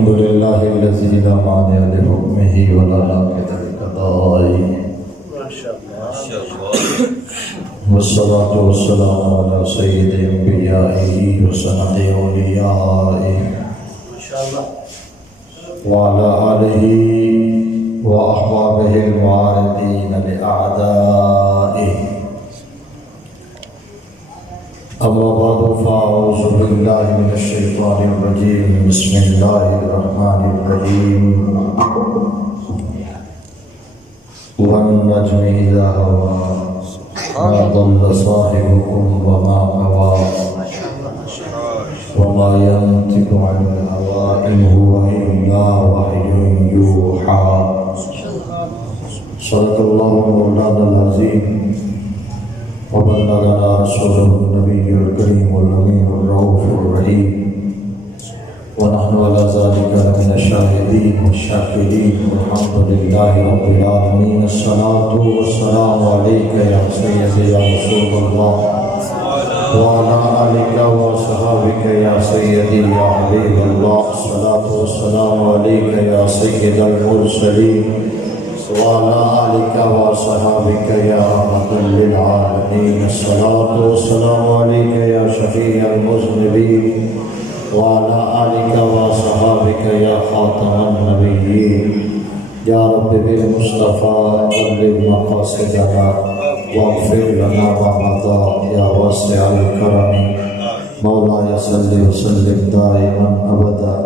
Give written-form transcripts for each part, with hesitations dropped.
الحمد لله الذي لا مانع لحكمه ولا ناقض لقضائه والصلاة والسلام على سيد أنبيائه وسند أوليائه وعلى آله وأحبابه المعارضين لأعدائه. أما بعد فأعوذ بالله من الشيطان الرجيم. بسم الله الرحمن الرحيم. والنجم إذا هوى ما ضل صاحبكم وما غوى وما ينطق عن الهوى إن هو إلا وحي يوحى. صدق الله مولانا العظيم وبلغنا رسوله النبي الكريم الأمين الرؤوف الرحيم ونحن على ذلك من الشاهدين والشاكرين والحمد لله رب العالمين. الصلاة والسلام عليك يا سيدي يا رسول الله وعلى آلك وصحابك يا سيدي يا حبيب الله. الصلاة والسلام عليك يا سيد المرسلين وعلى آلك وصحابك يا رحمة للعالمين. الصلاة والسلام عليك يا شفيع المذنبين وعلى آلك وصحابك يا خاتم النبيين. يا رب بالمصطفى بلغ مقاصدنا واغفر لنا ما مضى يا واسع الكرم. مولاي صل وسلم دائما أبدا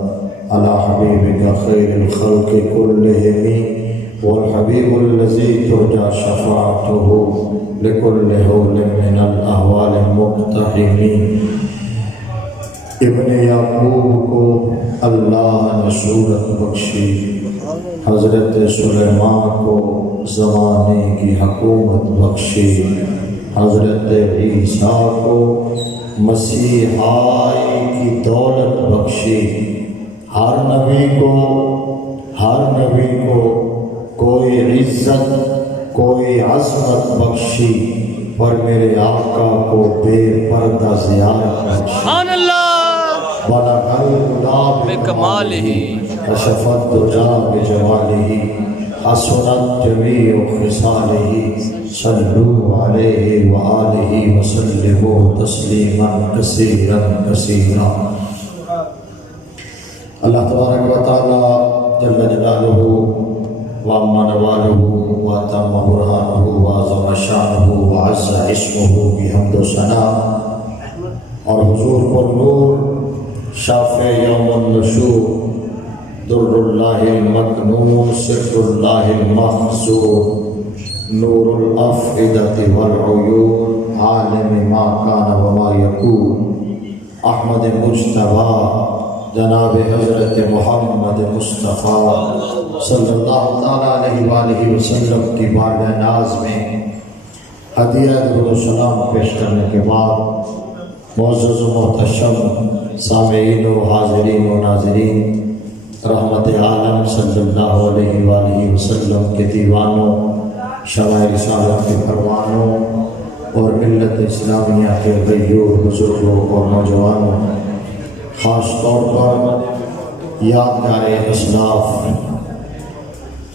على حبيبك خير الخلق كلهم والحبيب الذي ترجى شفاعته لكل هول من الأهوال المقتحم. ابن یعقوب کو اللہ نے صورت بخشی، حضرت سلیمان کو زمانے کی حکومت بخشی، حضرت عیسیٰ کو مسیحائی کی دولت بخشی. ہر نبی کو کوئی عزت کوئی عظمت بخشی، پر میرے آقا کو بے پردہ زیارت بخشی. بلغ الہدی بکمالہ کشفت الدجی بجمالہ حسنت جمیع خصالہ. صلوا علیہ وآلہ وسلموا تسلیما کثیرا کثیرا. اللہ تبارک و تعالی جل جلالہ وعم نوالہ واتم برہانہ وعظم شانہ وعز اسمہ بحمد و ثنا. اور حضور پر نور شافع یوم النشور در اللہ المکنون سر اللہ المخزون نور الافئدۃ والعیون عالم ما کان وما یکون احمد مجتبی جناب حضرت محمد مصطفیٰ صلی اللہ تعالیٰ علیہ وآلہ وسلم کی بارگاہ ناز میں ہدیہ درود و سلام پیش کرنے کے بعد معزز و محتشم سامعین و حاضرین و ناظرین، رحمت عالم صلی اللہ علیہ وآلہ وسلم کے دیوانوں، شمع رسالت کے پروانوں اور ملت اسلامیہ کے غیور بزرگوں اور نوجوانوں، خاص طور پر یادگار اسلاف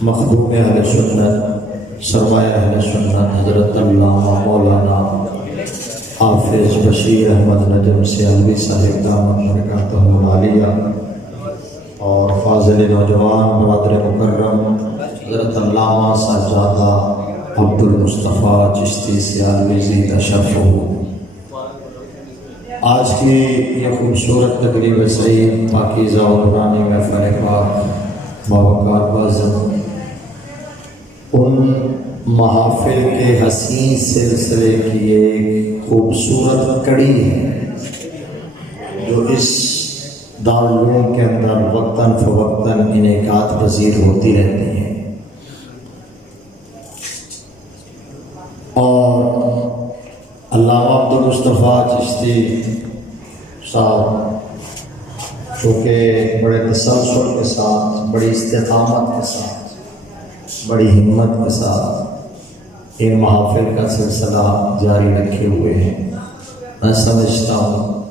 مخدوم اہل سنت سرمایہ اہل سنت حضرت علامہ مولانا حافظ بشیر احمد نجم سیالوی صاحب دامت برکاتہ العالیہ، اور فاضل نوجوان برادر مکرم حضرت علامہ سجادہ عبد المصطفیٰ چشتی سیالوی زیدہ شرفہ. آج کی یہ خوبصورت تقریب سعید پاکیزہ اور نورانی محفل پاک باوقار بازم ان محافل کے حسین سلسلے کی ایک خوبصورت کڑی ہے جو اس دارالعلوم کے اندر وقتاً فوقتاً انعقاد پذیر ہوتی رہتی ہیں. اور علامہ عبد المصطفیٰ چشتی صاحب چونکہ بڑے تسلسل کے ساتھ، بڑی استقامت کے ساتھ، بڑی ہمت کے ساتھ ان محافل کا سلسلہ جاری رکھے ہوئے ہیں. میں سمجھتا ہوں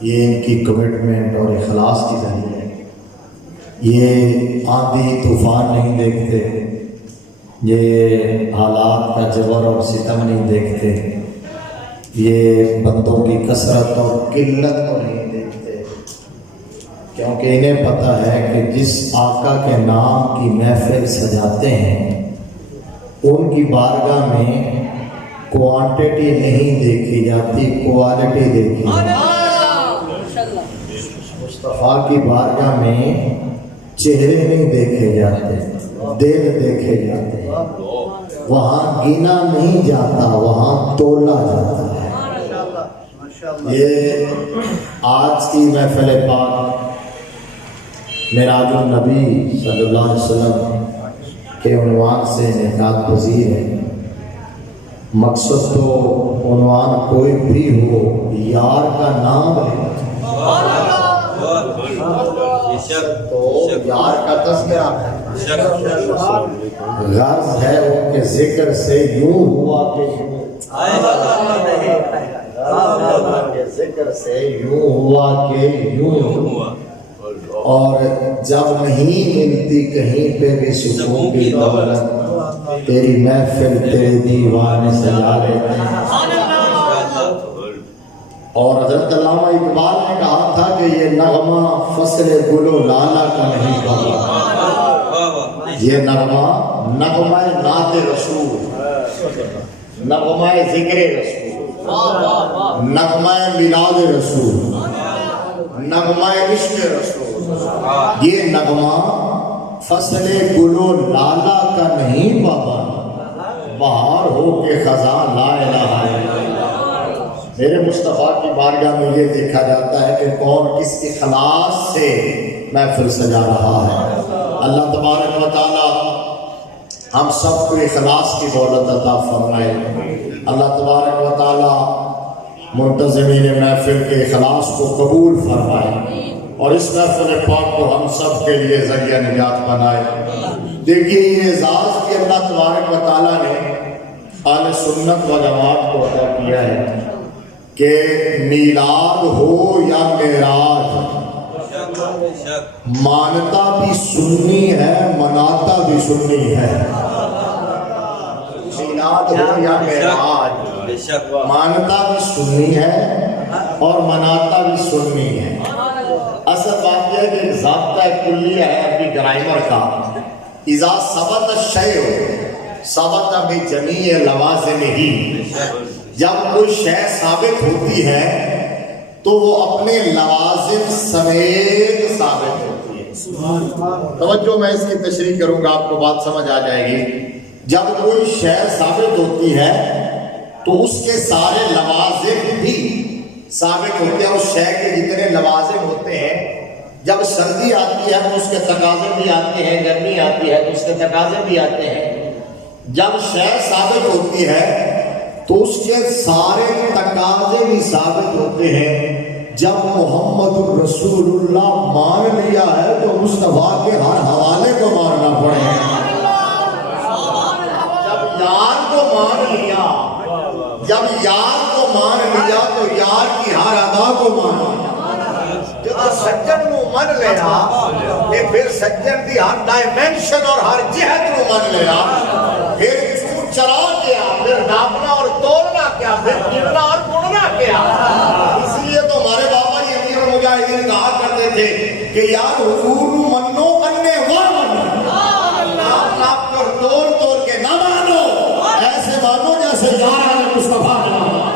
یہ ان کی کمٹمنٹ اور اخلاص کی دلیل ہے یہ آندھی طوفان نہیں دیکھتے، یہ حالات کا جبر اور ستم نہیں دیکھتے، یہ بندوں کی کثرت اور قلت کو نہیں دیکھتے، کیونکہ انہیں پتہ ہے کہ جس آقا کے نام کی محفل سجاتے ہیں ان کی بارگاہ میں کوانٹٹی نہیں دیکھی جاتی، کوالٹی دیکھی جاتی ہے۔ مصطفیٰ کی بارگاہ میں چہرے نہیں دیکھے جاتے، دل دیکھے جاتے ہیں۔ وہاں گنا نہیں جاتا، وہاں تولا جاتا ہے۔ یہ آج کی محفل پاک معراج النبی صلی اللہ علیہ وسلم کے عنوان سے انعقاد پذیر ہے۔ مقصد تو عنوان کوئی بھی ہو، یار کا نام ہے تو یار کا تذکرہ ہے، غرض ہے ان کے ذکر سے یوں ہوا کہ ذکر سے یوں ہوا کہ یوں، اور جب نہیں ملتی کہیں پہ بھی سکون کی دولت، تیری محفل تیرے دیوانے سجا لیتے ہیں۔ اور حضرت علامہ اقبال نے کہا تھا کہ یہ نغمہ فصل گل و لالا کا نہیں بابا، یہ نغمہ نعت رسول، نغمہ ذکر رسول، نغمہ میلاد رسول، نغمہ عشق رسول، یہ نغمہ فصل گل و لالا کا نہیں بابا، بہار ہو کے خزاں لا الہ الا اللہ۔ میرے مصطفیٰ کی بارگاہ میں یہ دیکھا جاتا ہے کہ کون کس اخلاص سے محفل سجا رہا ہے۔ اللہ تبارک و تعالی ہم سب کو اخلاص کی دولت عطا فرمائے۔ اللہ تبارک و تعالی منتظمین محفل کے اخلاص کو قبول فرمائے اور اس محفل پاک کو ہم سب کے لیے ذریعہ نجات بنائے۔ دیکھیے یہ اعزاز کہ اللہ تبارک و تعالی نے اہل سنت و جماعت کو عطا کیا ہے کہ میلاد ہو یا معراج، مانتا بھی سنی ہے، مناتا بھی سنی ہے۔ میلاد ہو یا معراج، مانتا بھی سنی ہے اور مناتا بھی سنی ہے۔ اصل بات یہ ہے کہ ایک ضابطہ کلیہ ہے اپنی گرامر کا، اذا ثبت الشیء ثبت بجمیع لوازمہ، جب کوئی شے ثابت ہوتی ہے تو وہ اپنے لوازم سمیت ثابت ہوتی ہے۔ توجہ، میں اس کی تشریح کروں گا، آپ کو بات سمجھ آ جائے گی۔ جب کوئی شے ثابت ہوتی ہے تو اس کے سارے لوازم بھی ثابت ہوتے ہیں۔ اس شے کے جتنے لوازم ہوتے ہیں، جب سردی آتی ہے تو اس کے تقاضے بھی آتے ہیں، گرمی آتی ہے تو اس کے تقاضے بھی آتے ہیں۔ جب شے ثابت ہوتی ہے تو اس کے سارے تقاضے بھی ثابت ہوتے ہیں۔ جب محمد رسول اللہ مان لیا ہے تو مصطفیٰ کے ہر حوالے کو ماننا پڑے گا۔ جب یار کو مان لیا، جب یار کو مان لیا تو یار کی ہر ادا کو مانا۔ جب سجن نو من لینا کہ پھر سجن دی ہر ڈائمنشن اور ہر جہت نو من لینا، پھر چرا کیا، پھر ناپنا اور تولنا کیا، پھر گننا اور گننا کیا۔ اس لیے تو ہمارے بابا جی امیر المجاہدین کہا کرتے تھے کہ یار حضور منو اننے وہ منو، ناپ ناپ کر تول تول کے نہ مانو، ایسے مانو جیسے یار مصطفیٰ نے مانا،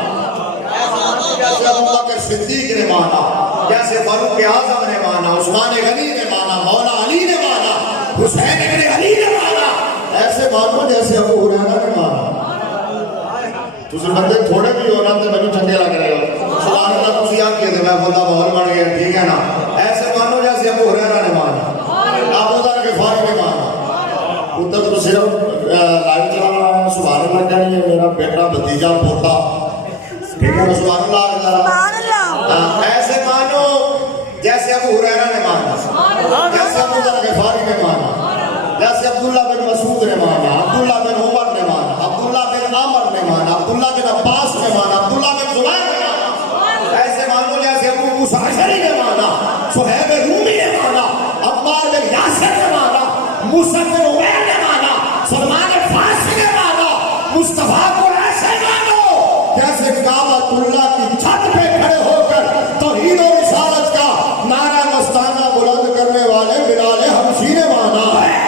جیسے ابوبکر صدیق نے مانا، جیسے فاروق اعظم نے مانا، عثمان غنی نے مانا، مولا علی نے مانا، حسین ابن علی نے مانا، ایسے مانو جیسے ابو ہریرہ نے مانا۔ تسی بندے تھوڑے بھی ہونا تو مجھے چنگے لگ رہے ہو، سبحان اللہ تسی آکھیے تھے میں بندہ ماحول بن گیا، ٹھیک ہے نا؟ ایسے مانو جیسے ابو ہریرہ نے مانا، ابو ذر غفاری نے مانا۔ ادھر تو صرف لائیو چلا رہا ہے، سبحان اللہ کہنی ہے، میرا بیٹا بھتیجا پوتا، ٹھیک ہے نا؟ سبحان اللہ۔ ایسے مانو جیسے ابو ہریرہ نے مانا، جیسے ابو ذر غفاری نے مانا، جیسے عبداللہ بن مسعود نے مانا، عبداللہ بن عمر نے مانا، عبداللہ بن عامر نے مانا، عبداللہ بن عباس نے مانا، عبداللہ بن زبیر نے مانا۔ ایسے مانو جیسے ابو موسیٰ اشعری نے مانا، صہیب رومی نے مانا، عمار بن مصعب بن عمیر نے مانا, سلمان فارسی نے مانا. مصطفیٰ کو ایسے مانو جیسے کعبۃ اللہ کی چھت پہ کھڑے ہو کر توحید و رسالت کا نعرہ مستانہ بلند کرنے والے بلال حبشی نے مانا ہے.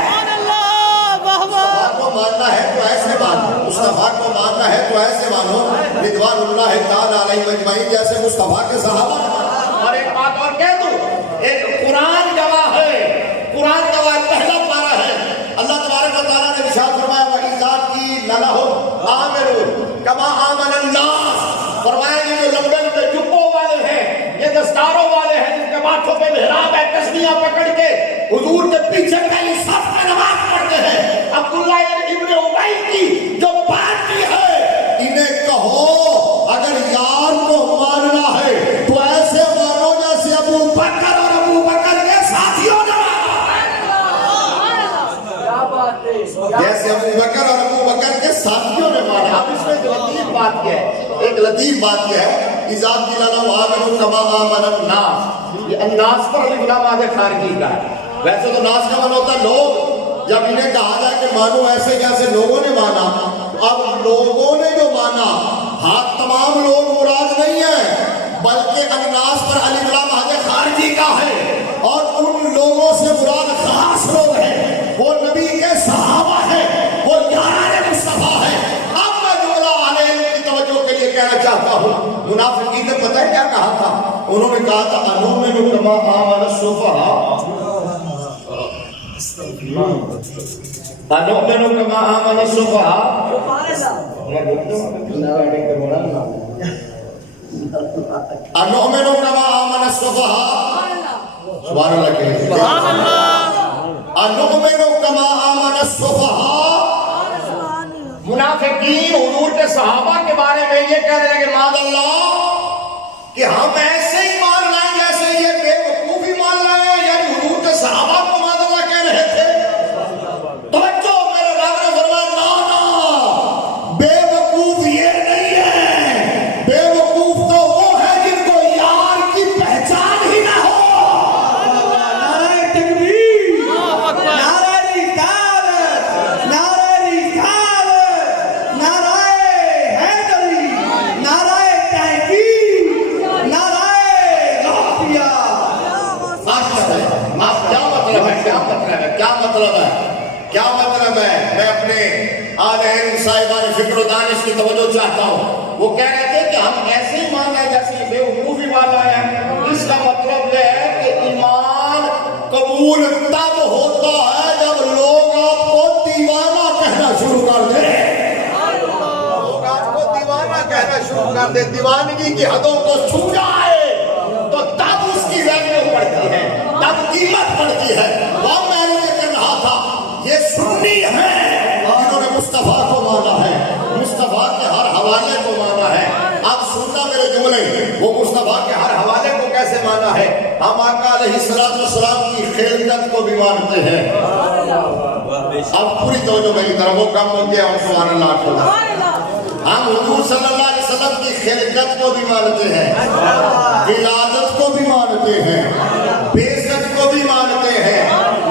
مصطفیٰ کو ماننا ہے تو ایسے مانو, مصطفیٰ کو ماننا ہے تو ایسے مانو رضوان اللہ تعالیٰ علیہ اجمعین جیسے مصطفیٰ کے صحابہ نے مانا. اور ایک بات اور کہہ دوں, ایک قرآن گواہ ہے, قرآن گواہ پہلا پارہ ہے. اللہ تبارک و تعالیٰ نے ارشاد فرمایا وَإِذَا قِيلَ لَهُمْ آمِنُوا كَمَا آمَنَ النَّاسُ, فرمایا یہ جو لمبے لمبے جبوں والے ہیں, یہ دستاروں والے ہیں جن کے ماتھوں پہ محراب ہے, تسبیحاں پکڑ کے حضور کے پیچھے پہلی صف میں نماز پڑھتے ہیں, عبداللہ ابن ابی کی جو بات کی ہے, انہیں کہو اگر یار کو ماننا ہے تو ایسے مانو جیسے ابو بکر اور ابو بکر کے ساتھیوں نے مانا, جیسے ابو بکر اور ابو بکر کے ساتھیوں نے مانا. اب اس میں ایک لطیف بات یہ ہے, ایک لطیف بات یہ ہے, اذا قیل لهم آمنوا كما آمن الناس, یہ الناس پر علی غلام آدھے خارجی کا ہے. ویسے تو ناس کا من ہوتا ہے لوگ, جب انہیں کہا جائے کہ مانو ایسے جیسے لوگوں نے مانا, اب لوگوں نے جو مانا ہاتھ تمام لوگ مراد نہیں ہے بلکہ الناس پر علی غلام آدھے خارجی کا ہے, اور ان لوگوں سے مراد خاص لوگ ہیں, وہ نبی کے صحابہ ہیں, وہ یاران مصطفیٰ ہیں. اب میں جملہ علیہ کی توجہ کے لیے کہنا چاہتا ہوں, منافقین نے پتہ ہے کیا کہا تھا, انہوں نے کہا تھا انؤمن کما آمن السفہاء, انؤمن کما آمن السفہاء, انؤمن کما آمن السفہاء, سبحان اللہ کہیے, سبحان اللہ, انؤمن کما آمن السفہاء. منافقین حضور کے صحابہ کے بارے میں یہ کہہ رہے ہیں کہ معاذ اللہ کہ ہم ایسے ہی مان رہے ہیں جیسے یہ بے وقوفی مان رہے ہیں, یعنی حضور کے صحابہ کو معاذ اللہ کہہ رہے تھے. توجہ, میرے رب نے فرمایا نا, بے وقوف یہ نہیں ہے, بے وقوف تو وہ ہے جن کو یار کی پہچان ہی نہ ہو. نعرہ تکبیر, نعرہ رسالت, نعرہ رسالت, نعرہ حیدری, نعرہ تحقیق, نعرہ غوثیہ. کیا مطلب ہے, میں اپنے آل علم صاحبان فکر و دانش کی توجہ چاہتا ہوں. وہ کہہ رہے تھے کہ ہم ایسے ہی مان رہے جیسے بے وقوفی والا ہے. اس کا مطلب یہ ہے کہ ایمان قبول تب ہوتا ہے جب لوگ آپ کو دیوانہ کہنا شروع کر دیں, لوگ آپ کو دیوانہ کہنا شروع کر دیں, دیوانگی کی حدوں کو چھو جائے تو تب اس کی ویلیو بڑھتی ہے, تب قیمت بڑھتی ہے. وہ میں نے یہ کہہ رہا تھا, یہ سنی ہے جنہوں نے مصطفیٰ کو مانا ہے, مصطفیٰ کے ہر حوالے کو مانا ہے. اب سننا میرے جملے, وہ مصطفیٰ کے ہر حوالے کو کیسے مانا ہے. ہم آقا علیہ السلام کی خلقت کو بھی مانتے ہیں. اب پوری توجہ میری طرف, وہ کم ہو گیا, اور سبحان اللہ کو ہم حضور صلی اللہ علیہ وسلم کی خلقت کو بھی مانتے ہیں, ولادت کو بھی مانتے ہیں, بعثت کو بھی مانتے ہیں,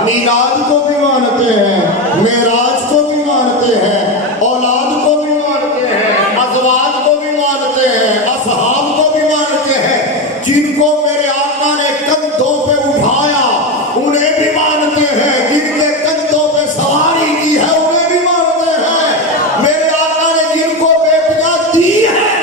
میلاد کو بھی مانتے ہیں, معراج کو بھی مانتے ہیں, اولاد کو بھی مانتے ہیں, ازواج کو بھی مانتے ہیں, اصحاب کو بھی مانتے ہیں. جن کو میرے آقا نے کندھوں پہ اٹھایا انہیں بھی مانتے ہیں, جن کے کندھوں پہ سواری کی ہے انہیں بھی مانتے ہیں. میرے آقا نے جن کو بیٹیاں دی ہیں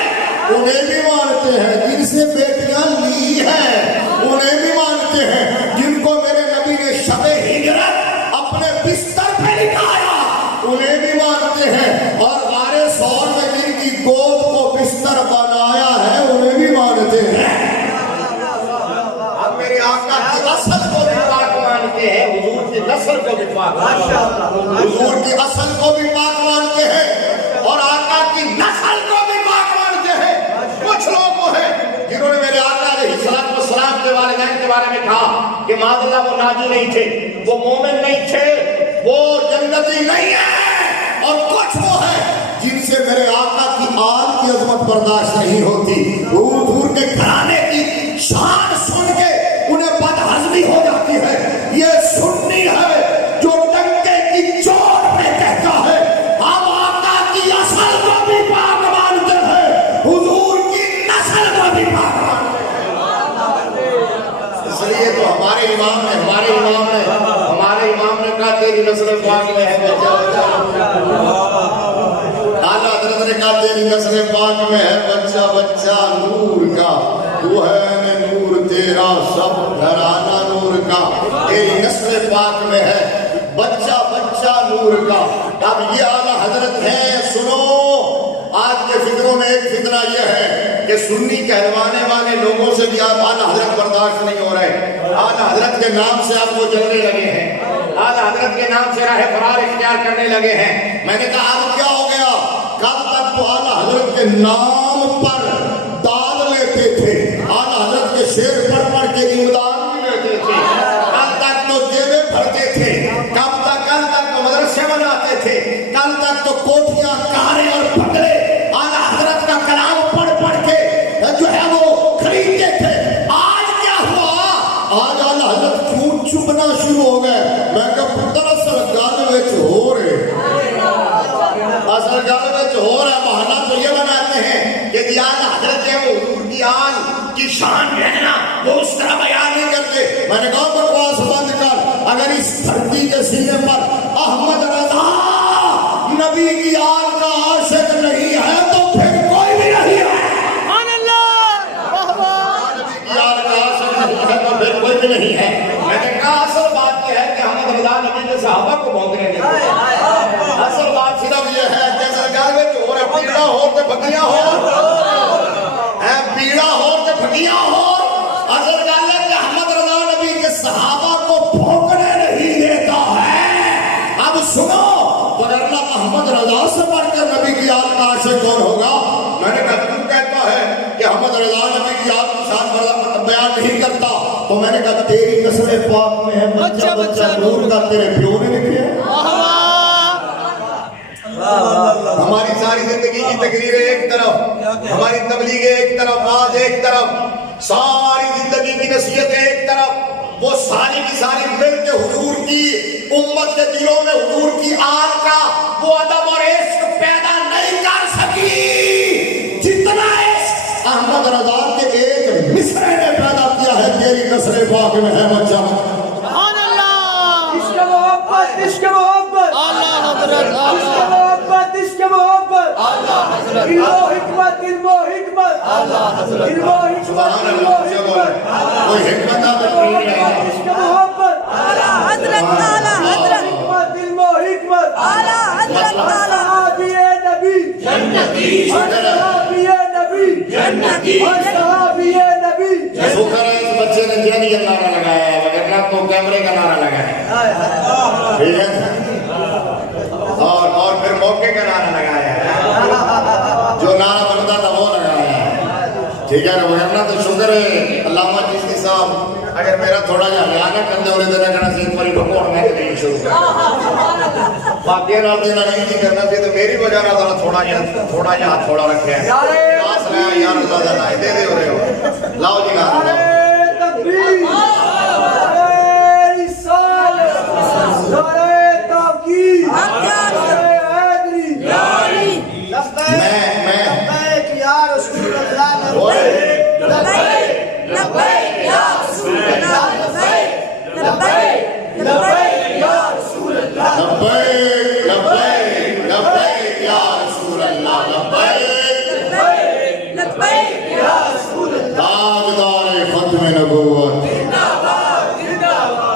انہیں بھی مانتے ہیں, جن سے بیٹیاں لی ہیں انہیں بھی مانتے ہیں, جن کو میرے نبی نے شب ہجرت اپنے بستر پہ لٹایا انہیں بھی مانتے ہیں, اور غار ثور میں جن کی گود کو بستر بنایا ہے انہیں بھی مانتے ہیں. اب میرے آقا کی اصل کو بھی پاک مانتے ہیں, حضور کی نسل کو بھی پاک مانتے ہیں, حضور کی اصل کو بھی پاک مانتے ہیں, اور آقا کی نسل کو بھی پاک مانتے ہیں. کچھ لوگ وہ ہیں جنہوں نے میرے آقا علیہ السلام کے والدین کے بارے میں کہا کہ معاذ اللہ وہ ناجی نہیں تھے, وہ مومن نہیں تھے, وہ جنتی نہیں ہے. اور کچھ وہ ہیں جن سے میرے آقا کی آل کی عظمت برداشت نہیں ہوتی, حضور کے گھرانے کی شان سن کے انہیں بدہضمی ہو جاتی ہے. یہ سنی ہے جو ڈنکے تیری نسل پاک میں ہے بچہ اعلیٰ حضرت نے کہا تیری نسل پاک میں ہے بچہ بچہ نور کا تو ہے نور تیرا سب گھرانہ نور کا تیری نسل پاک میں ہے بچہ بچہ نور کا اب یہ اعلیٰ حضرت ہے سنو آج کے فکروں میں ایک فکرہ یہ ہے کہ سنی کہلوانے والے لوگوں سے بھی آپ اعلیٰ حضرت برداشت نہیں ہو رہے اعلیٰ حضرت کے نام سے آپ کو جلنے لگے ہیں اعلیٰ حضرت کے نام سے راہ فرار اختیار کرنے لگے ہیں میں نے کہا اب کیا ہو گیا کل تک تو اعلیٰ حضرت کے نام پر داد لیتے تھے اعلیٰ حضرت کے شعر پڑھ پڑھ کے امداد بھی لیتے تھے کل تک تو جیبیں بھرتے تھے کل تک تو مدرسے بناتے تھے کل تک تو کوٹھیاں کاریں اور پگڑے اعلیٰ حضرت کا کلام پڑھ پڑھ کے جو ہے وہ خریدتے تھے آج کیا ہوا آج اعلیٰ حضرت کیوں چپنا شروع ہو گئے میں کہا دراصل گل وچ ہو رہے اصل گل وچ ہو رہا بہانہ تو یہ بناتے ہیں کہ اعلیٰ حضرت ہے وہ حضور کی آل کی شان رہنا وہ اس طرح بیان نہیں کرتے میں نے کہا بکواس بند کر اگر اس دھرتی کے سینے پر احمد رضا نبی کی آل کا عاشق نہیں ہے تو پھر کوئی بھی نہیں ہے نبی کی آل کا عاشق نہیں ہے تو پھر کوئی بھی نہیں ہے میں نے کہا اصل بات یہ ہے کہ احمد رضا نبی کے صحابہ کو بھونکنے دیتے اصل بات صرف یہ ہے کہ سرکار میں جو ہو رہا پیڑا ہو تو بھگیاں ہو پیڑا ہو تو بھگیاں ہو اصل گل ہے کہ احمد رضا نبی کے صحابہ کو بھونکنے نہیں دیتا ہے اب سنو اگر اللہ محمد رضا سے بڑھ کر نبی کی آل کا عاشق کون ہوگا میں نے کہا تم کہتا ہے کہ احمد رضا نبی کی آل کی شان بیان نہیں کرتا تو میں نے کہا تیری نسل پاک میں ہے بچہ بچہ نور کا تیرے پیو نے لکھے ہماری ساری زندگی کی تقریر ایک طرف ہماری تبلیغ ایک طرف آج ایک طرف ساری زندگی کی نصیحت ایک طرف وہ ساری کی ساری مل کے حضور کی امت کے دلوں میں حضور کی آل کا وہ ادب اور عشق پیدا نہیں کر سکی جتنا عشق احمد رضا کے ایک مصرے نے پیدا کیا ہے تیری نسل پاک میں ہے بچہ سبحان اللہ عشق محبت عشق محبت اللہ حضرت عشق محبت عشق محبت اللہ حضرت علم و حکمت علم و حکمت اللہ حضرت علم و حکمت سبحان علم و اللہ حکمت کوئی حکمت نہ عشق محبت حضرت اعلیٰ حضرت حکمت علم و حکمت اعلیٰ حضرت اعلیٰ صحابی نبی جنتی صحابی نبی جنتی صحابی نبی شکر ہے اس بچے نے جن یہ نعرہ لگایا ہے وگرنہ تو کیمرے کا نعرہ لگایا ٹھیک ہے اور پھر موقع کا نعرہ لگایا ہے جو نعرہ بنتا تھا وہ لگایا ہے ٹھیک ہے وگرنہ تو شکر ہے علامہ چشتی صاحب اگر میرا تھوڑا جا حیانہ کرنے والے دینا کرنا سے ایک باری بکوڑ میں نہیں شروع کر باقی نال دینا نہیں کرنا سے تو میری وجہ نہ تھوڑا جا ہاتھ تھوڑا رکھے ہیں پاس رہا یار اللہ دا نائے دے ہو رہے ہو لاؤ جی گانا تکبیر رسالت نعرہ تحقیق نعرہ حیدری میں لبیک یا رسول اللہ لبیک لبیک یا رسول اللہ لبیک لبیک لبیک یا رسول اللہ لبیک لبیک لبیک یا رسول اللہ لبیک لبیک یا رسول اللہ تاجدار ختم نبوت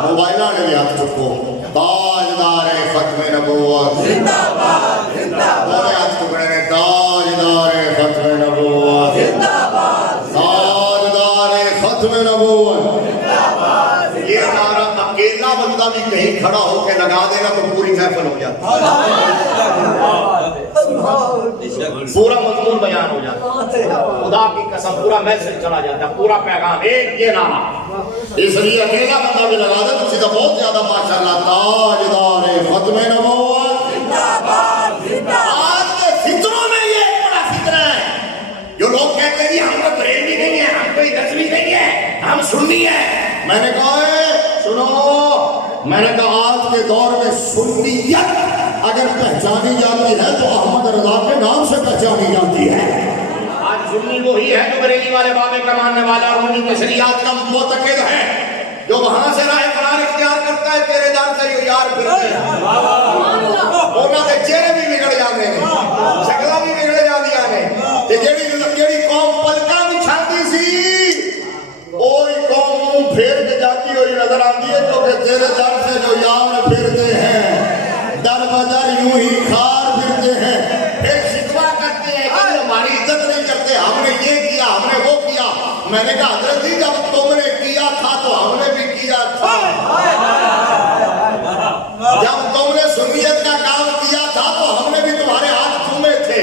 موبائل آنے لے ہاتھ چکو تاجدار ختم نبوت بولے ہاتھ چکنے نے تاجدار ختم نبوت تاجدار ختم نبوت یہ نعرہ اکیلا بندہ بھی کہیں کھڑا ہو کے لگا دے گا تو پوری محفل ہو جاتی پورا مضمون بیان ہو جاتا خدا کی قسم پورا میسج چلا جاتا پورا پیغام ایک یہ نعرہ اس لیے اکیلا بندہ بھی لگا دے تو سیدھا بہت زیادہ ماشاءاللہ تاجدار ختم نبوت آج کے فطروں میں یہ ایک بڑا فطرہ ہے جو لوگ کہتے ہیں ہم تو بریلوی نہیں ہے ہم کوئی رضوی نہیں ہے ہم سنی ہے میں نے کہا سنو میں نے کہا آج کے دور میں سنیت اگر پہچانی جاتی ہے تو احمد رضا کے نام سے پہچانی جاتی ہے آج سنی وہی ہے جو بریلی والے بابے کا ماننے والا اور ان کی تشریحات کا معتقد ہے جو وہاں سے راہ فرار اختیار کرتا ہے تیرے دار سے یار پھرتے ہیں میں نے کہا حضرت جی جب تم نے کیا تھا تو ہم نے بھی کیا تھا، جب تم نے سنیت کا کام کیا تھا تو ہم نے بھی تمہارے ہاتھ چومے تھے،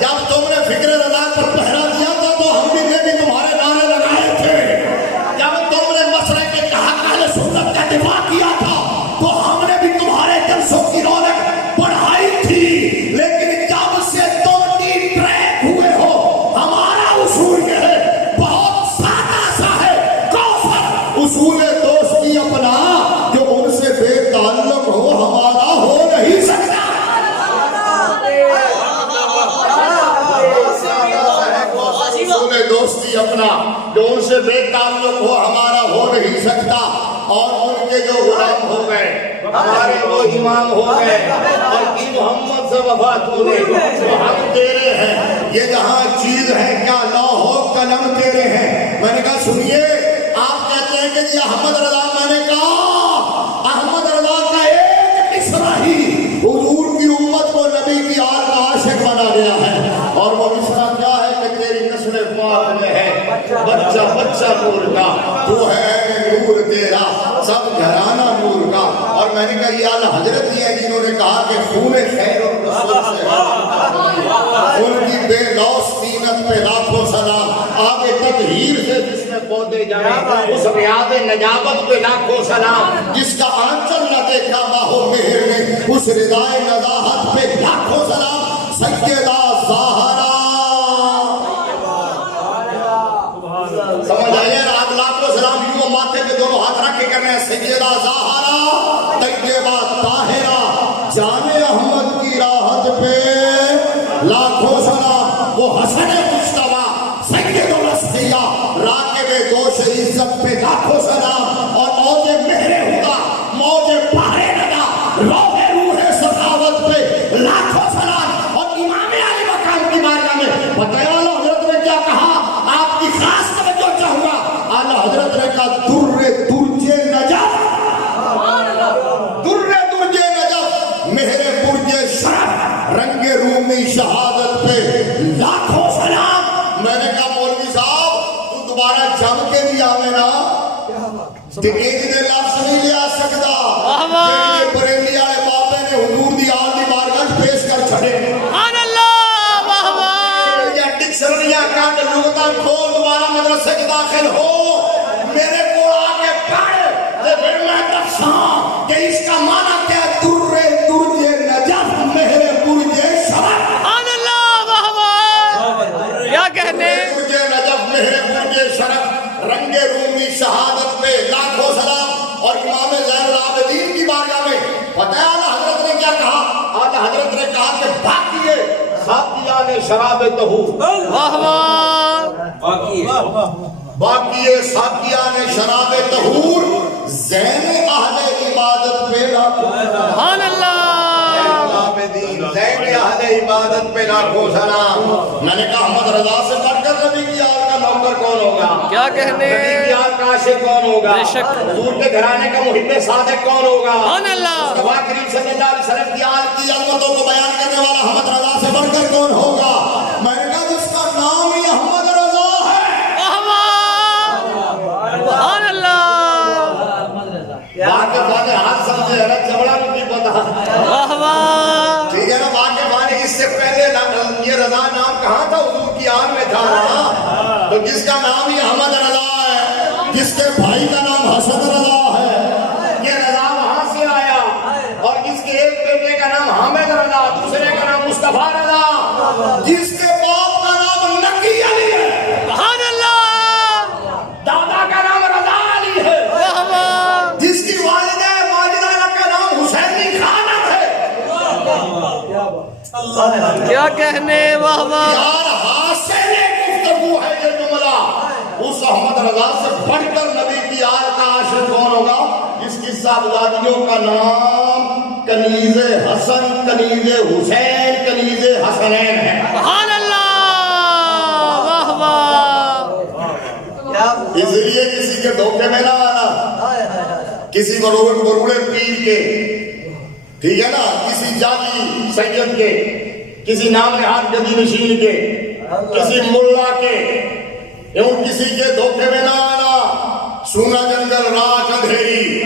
جب تم نے فکر رضا پر پہرا دیا تھا تو ہم نے بھی تمہارے نعرے لگائے تھے، جب تم نے مسلک کے حق اہل سنت کا دفاع کیا تھا تو ہم نے بھی تمہارے جلسوں کی رونق بڑھائی تھی، لیکن جب سے تم ٹریک ہوئے ہو ہمارا اصول یہ ہے، بہت سادہ سا ہے، کوثر اصول دوستی اپنا، جو ان سے بے تعلق ہو ہمارا ہو نہیں سکتا۔ اصول دوستی اپنا، جو ان سے بے تعلق ہو ہمارا ہو نہیں سکتا، اور ان کے جو غلام ہو گئے ہمارے وہ امام ہو گئے، اور کی محمد سے وفات ہوئے تو ہم تیرے ہیں، یہ جہاں چیز ہے کیا لوح و قلم تیرے ہیں۔ میں نے کہا سنیے، آپ کہتے ہیں کہ یہ احمد رضا، میں نے کہا احمد رضا کا ایک مصرع ہی حضور کی امت کو نبی کی آل کا عاشق بنا گیا ہے، اور وہ مصرع کیا ہے کہ تیری نسل پاک میں ہے بچہ بچہ نور کا، تو ہے نور تیرا سب گھرانہ نور کا۔ اور میں نے کہا یہ اعلی حضرت ہی ہے جنہوں نے کہا کہ خون خیر الرسول سے ان کی بے لوث طینت پہ لاکھوں سلام، آب تطہیر سے جس میں پودے جائیں اس ریاض نجابت پہ لاکھوں سلام، جس کا آنچل نہ دیکھا ماہو مہر نے اس رضائے نزاہت پہ لاکھوں سلام، سیدہ زہرا۔ سمجھ آئیے آپ لاکھوں سلام یوں ماتھے پہ دونوں ہاتھ رکھ کے کرنے ہیں، سیدہ زہرا طیبہ طاہرہ جان احمد کی راحت پہ لاکھوں سلام، وہ حسن مجتبیٰ سید الاصفیاء راکب دوش عزت پہ لاکھوں سلام، اور موج مہر ہدا موج بحر ندا روح روح سخاوت پہ لاکھوں سلام، اور امام علی مقام کی بارگاہ میں بتایا اعلیٰ حضرت نے کیا کہا، آپ کی خاص توجہ چاہوں گا، اعلیٰ حضرت نے کہا در درج نجف، در درج نجف مہر برج شرف رنگ رومی شہادت پہ لاکھوں سلام۔ میں نے کہا مولوی صاحب تو دوبارہ جم کے بھی آوے نا، ایک دن لفظ نہیں لے آ سکتا، کہ بریلی آئے بابے نے حضور دی آل دی بارگاہ پیش کر چھڑے، یا ڈکشنریاں کاٹ لغتاں کھول دوبارہ مدرسے کی داخل ہو، میرے کو آ کے پڑھ تے پھر میں دساں کہ اس کا معنی کیا ہے، در درج نجف مہر برج شرف، کیا کہنے، برج نجف مہر برج شرف رنگ رومی شہادت پہ لاکھوں سلام، اور امام زین العابدین کی بارگاہ میں بتایا اعلیٰ حضرت نے کیا کہا، اعلیٰ حضرت نے کہا کہ باقی ساتیان شراب طہور، باقی ساتیان شراب طہور زین اہل عبادت پہ لاکھوں سلام، زین اہل عبادت پہ لاکھوں سلام۔ میں نے کہا احمد رضا سے بڑھ کر نبی کی آل کا نوکر کون ہوگا، کیا کہنے، نبی کی آل کا عاشق کون ہوگا، حضور کے گھرانے کا محب صادق کون ہوگا، مصطفیٰ کریم صلی اللہ علیہ وسلم کی آل کی عظمتوں کو بیان کرنے والا احمد رضا سے بڑھ کر کون ہوگا۔ میں نے کہا جس کا نام ہی احمد رضا ہے، واقف آنے ہاتھ سمجھے ہے چمڑا بھی نہیں پتا، ٹھیک ہے نا، واقف آنے اس سے پہلے یہ رضا نام کہاں تھا، حضور کی آل میں تھا نا، تو جس کا نام ہی احمد رضا ہے، جس کے بھائی کا نام حسن رضا ہے، یہ رضا وہاں سے آیا، اور جس کے ایک بیٹے کا نام حامد رضا، دوسرے کا نام مصطفیٰ رضا، جس کے باپ کا نام نقی علی ہے، دادا کا نام رضا علی ہے، جس کی والدہ کا نام حسینی خانم ہے، کیا کہنے، واہ واہ، یار حاصل گفتگو ہے یہ جملہ، اس احمد رضا سے بڑھ کر نبی کی آل کا عاشق کون ہوگا، جس کی صاحبزادیوں کا نام کنیز حسن، کنیز حسین، کنیز حسنین ہے، سبحان اللہ، واہ واہ، اس لیے کسی کے دھوکے میں نہ آنا، کسی بروڑے پیر کے، ٹھیک ہے نا، کسی جالی سید کے، کسی نام نہاد گدی نشین کے، کسی ملا کے، یوں کسی کے دھوکے میں نہ آنا. سونا جنگل رات اندھیری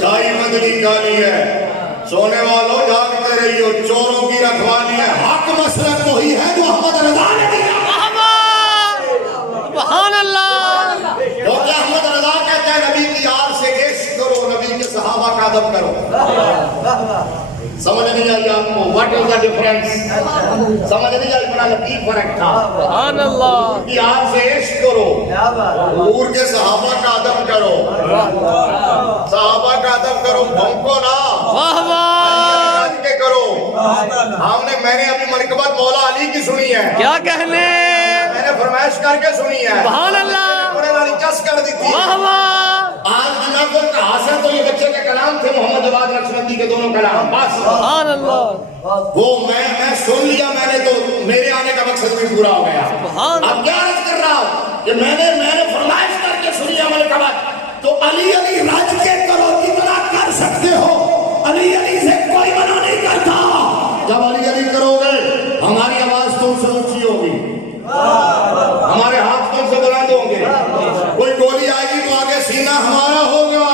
چھائی مندری کالی ہے. سونے والوں جاگتے رہیو چوروں کی رکھوالی ہے. حق مسلک وہی ہے جو احمد رضا نے دیا. سبحان اللہ. کیونکہ احمد رضا کہتے ہیں نبی کی یاد سے عشق کرو, نبی کے صحابہ کا ادب کرو. سمجھ نہیں آئی آپ کو واٹ از دا ڈفرنس؟ سمجھ نہیں آئی بڑا لطیف فرق تھا. سبحان اللہ. کی یاد سے عشق کرو, حضور کے صحابہ کا ادب کرو, صحابہ کا ادب کرو, بھونکو نا, واہ واہ. راج کے کرو. میں نے ابھی منقبت مولا علی کی سنی ہے, کیا کہنے. میں نے فرمائش کر کے سنی ہے, سبحان اللہ. پورے والی چس کر دی تھی. واہ واہ. آج کی محفل کا حاصل تو یہ بچے کے کلام تھے, محمد جواد نقشبندی کے دونوں کلام. بس سبحان اللہ. وہ میں سن لیا, میں نے تو میرے آنے کا مقصد بھی پورا ہو گیا. اب کیا عرض کر رہا ہوں کہ میں نے فرمائش کر کے سنی عمل کا بات. تو علی علی رج کے کرو جتنا کر سکتے ہو, علی علی سے کوئی منع نہیں کرتا. جب علی علی کرو گے ہماری آواز تم سے اونچی ہوگی, ہمارے ہاتھ تم سے بلند ہوں گے. کوئی گولی آئے گی تو آگے سینہ ہمارا ہوگا.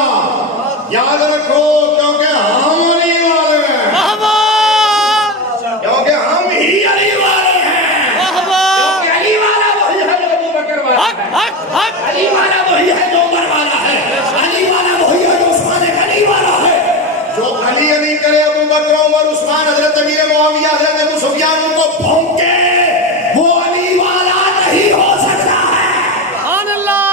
یاد رکھو کیونکہ ہم علی والے ہیں, واہ واہ. کیونکہ ہم ہی علی والے ہیں. واہ واہ. کیونکہ علی والا وہی ہے جو ابو بکر والا حق ہے, حق حق. علی والا وہی ہے جو عمر والا ہے, علی والا وہی ہے جو عثمان غنی والا ہے. جو علی علی کرے ابو بکر عمر عثمان حضرت امیر معاویہ حضرت ابو سفیان ان کو بھونکے, وہ علی والا نہیں ہو سکتا ہے. سبحان اللہ.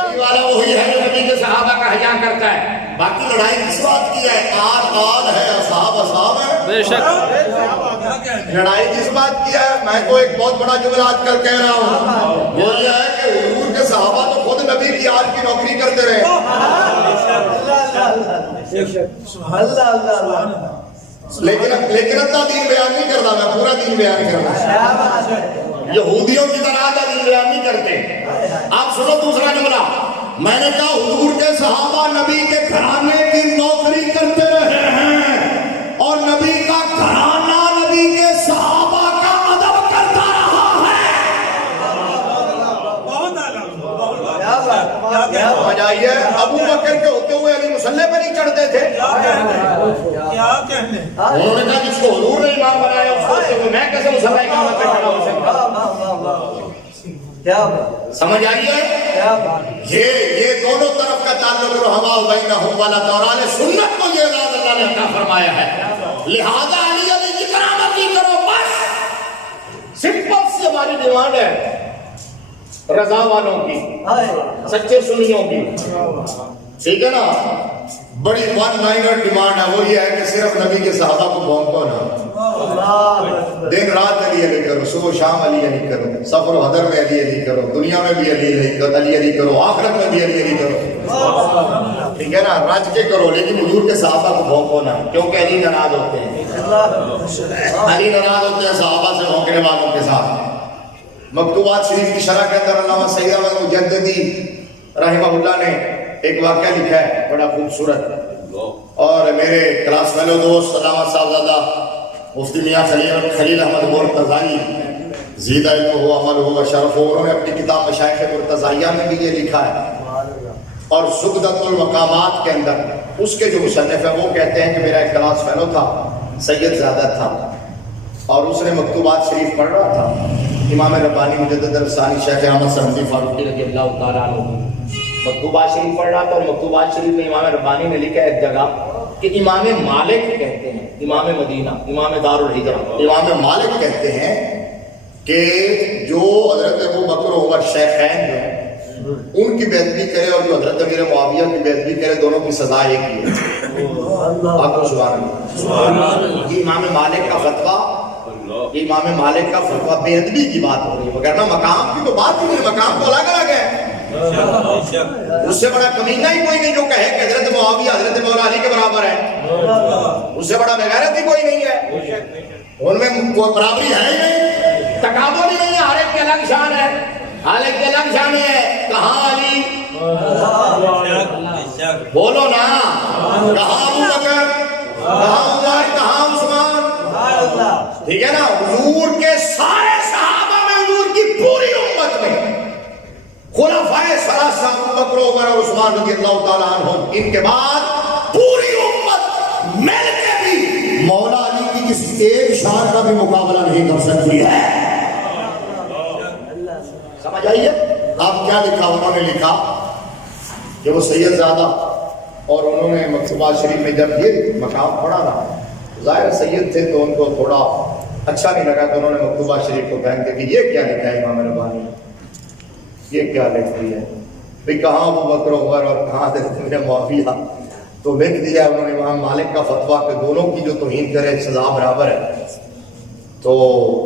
علی والا وہی ہے جو نبی کے صحابہ کا حیا کرتا ہے. باقی لڑائی کس بات کی ہے؟ آل ہے, اصحاب اصحاب ہے. بے شک. لڑائی کس بات کی ہے؟ میں تو ایک بہت بڑا جملہ آج کل کہہ رہا ہوں, وہ یہ ہے کہ حضور کے صحابہ تو خود نبی کی یاد کی نوکری کرتے رہے. لیکن اتنا دین بیان نہیں کرتا, میں پورا دین بیان کرنا. یہودیوں کی طرح کا دین بیان نہیں کرتے. آپ سنو دوسرا جملہ. میں نے کہا حضور کے صحابہ نبی کے گھرانے کی نوکری کرتے رہے ہیں, اور نبی کا گھرانہ نبی کے صحابہ کا ادب کرتا رہا ہے. سمجھ آئیے, ابو بکر کے ہوتے ہوئے علی مسلح پہ نہیں چڑھتے تھے. انہوں نے کہا جس کو حضور نے امام بنایا اس کو ہوتے ہوئے میں کیسے مسلح امامت پہ کھڑا ہو سکتا. سمجھ آئیے, یہ دونوں طرف کا تعلق رہا بینہم والا دوران سنت کو یہ اعزاز اللہ نے عطا فرمایا ہے. لہذا علی علی کی کرامت کی کرو. بس سمپل سی ہماری ڈیمانڈ ہے رضا والوں کی, سچے سنیوں کی, ٹھیک ہے نا. بڑی ون لائنر ڈیمانڈ ہے, وہ یہ ہے کہ صرف نبی کے صحابہ کو بھونکو نا. دن رات علی علی کرو, صبح شام علی علی کرو, سفر و حضر میں علی علی کرو, دنیا میں بھی علی علی کرو, آخرت میں بھی علی علی کرو, ٹھیک ہے نا. رج کے کرو لیکن حضور کے صحابہ کو بھونکو نا, کیونکہ علی ناراض ہوتے ہیں, علی ناراض ہوتے ہیں صحابہ سے بھونکنے والوں کے ساتھ. مکتوبات شریف کی شرح کے اندر علامہ سید احمد مجددی رحمہ اللہ نے ایک واقعہ لکھا ہے بڑا خوبصورت, اور میرے کلاس فیلو دوست علامہ صاحبزادہ مفتی میاں خلیل احمد مرتضائی زیدہ علم ہو عمل ہو شرف ہو, انہوں نے اپنی کتاب مشائخ مرتضائیہ میں بھی یہ لکھا ہے. اور زبدۃ المقامات کے اندر اس کے جو مصنف ہیں وہ کہتے ہیں کہ میرا ایک کلاس فیلو تھا, سید زیادہ تھا, اور اس نے مکتوبات شریف پڑھ رہا تھا. امام ربانی مجدد الثانی شیخ احمد سرمدی فاروقی رضی اللہ تعالیٰ عنہ مکتوبات شریف پڑھ رہا تھا, اور مکتوبات شریف میں امام ربانی نے لکھا ایک جگہ کہ امام مالک کہتے ہیں, امام مدینہ, امام دار الہجرہ, امام مالک کہتے ہیں کہ جو حضرت ابو بکر و عمر شیخین جو ہیں ان کی بےادبی کرے اور جو حضرت امیر معاویہ کی بےادبی کرے, دونوں کی سزا ایک ہی ہے. آپ کو سبحان اللہ. یہ امام مالک کا فتویٰ, یہ امام مالک کا فتویٰ بے ادبی کی بات ہو رہی ہے, وگرنہ مقام کی تو بات ہی نہیں, مقام تو الگ الگ ہے. اس سے بڑا کمینہ ہی کوئی نہیں جو کہے کہ حضرت معاویہ حضرت مولا علی کے برابر ہے. اس سے بڑا بغیرت ہی کوئی نہیں ہے, ان میں کوئی برابری ہے ہی نہیں, تقابل ہی نہیں ہے. ہر ایک کی الگ شان ہے, ہر ایک کی الگ شان ہے. کہاں علی بولو نا, کہاں ابو بکر, کہاں عمر, کہاں عثمان, ٹھیک ہے نا. حضور کے سارے صحابہ میں, حضور کی پوری امت میں عمر عثمان رضی اللہ تعالیٰ عنہ، ان کے بعد پوری امت مل کے بھی مولا علی کی کسی ایک شان کا بھی مقابلہ نہیں کر سکتی ہے. سمجھ آئیے؟ اب کیا لکھا؟ انہوں نے لکھا کہ وہ سید زادہ، اور انہوں نے مکتوبات شریف میں جب یہ مقام پڑھا نا، ظاہر سید تھے تو ان کو تھوڑا اچھا نہیں لگا، تو انہوں نے مکتوبات شریف کو پھینک دیا کہ یہ کیا لکھا ہے امام ربانی، یہ کیا لکھی ہے بھئی، کہاں ابو بکر عمر اور کہاں حضرت معاویہ. تو لکھ دیا انہوں نے امام مالک کا فتویٰ کہ دونوں کی جو توہین کرے سزا برابر ہے. تو